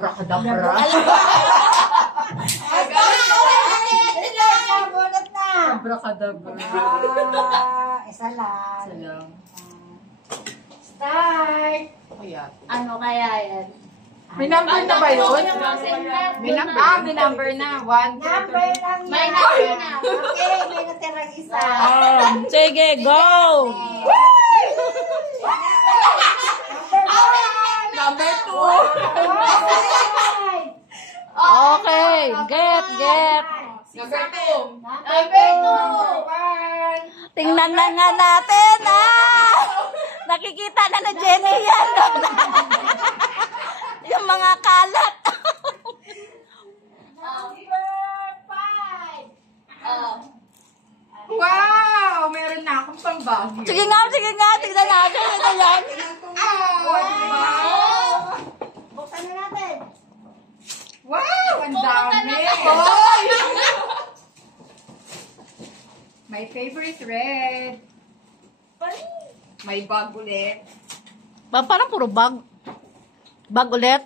Abracadabra. Abracadabra. Isa lang. Isa lang. Start! Kaya. Ano kaya yan? May number na ba yun? May number. May number na. 1, 2, 3. Number lang yan. May number na. Okay, may natirang isa. Sige, go! Number 2. Okay, get. Number 2. Number 2. Tingnan na nga natin, Nakikita na na Jenny yan. Yung mga kalat. Number 5. Wow! Meron na akong pang-bagyo. Sige nga, tingnan natin. Ito yan. Wow! Buksan na natin. Wow! Ang dami! My favorite red. May bag ulit. Parang puro bag. Bag ulit.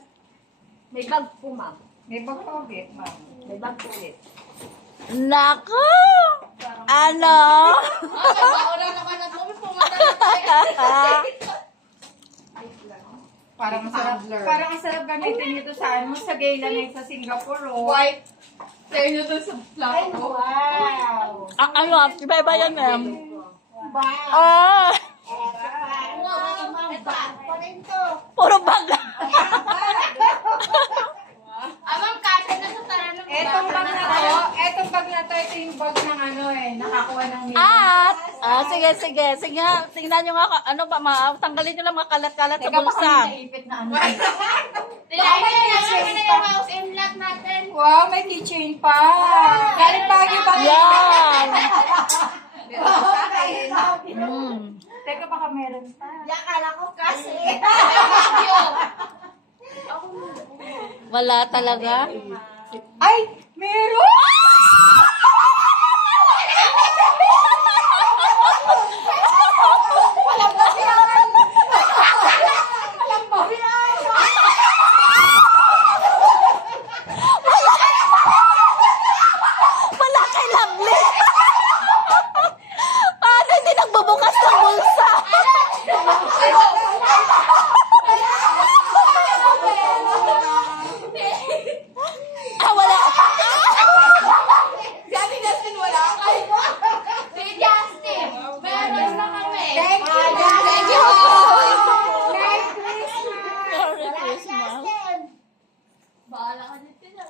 May bag po, ma'am. May bag pa ulit, ma'am. May bag po ulit. Nako! Ano? Parang ang sarap gamitin nito sa ano, sa gala na sa Singapore, oh. White. Tayo nyo to sa Ay, plato. wow! Ano? Iba-iba yan, ma'am. Wow! Ah! Pa rin to. Puro bag. Ma'am, kasi na sa taranong Etong bag na to, ito yung bag ng ano nakakuha ng million. Sige. Tingnan nyo nga, ano ba, tanggalin nyo lang mga kalat-kalat sa Teka, baka bulsa. may naipit na ano. Tinagin na yung house and lot natin. Wow, may keychain pa. Galing Baguio ba? Yan. Okay. Teka, baka meron pa. Yakala ko kasi. Wala talaga. Ay, meron! Wala kay Lovely. Paano hindi nagbubukas ng bulsa? Wala. Sabi Justin, wala. Si Justin, meron na kami. Thank you. Thank you. Merry Christmas. Merry Christmas. Bahala ka dito.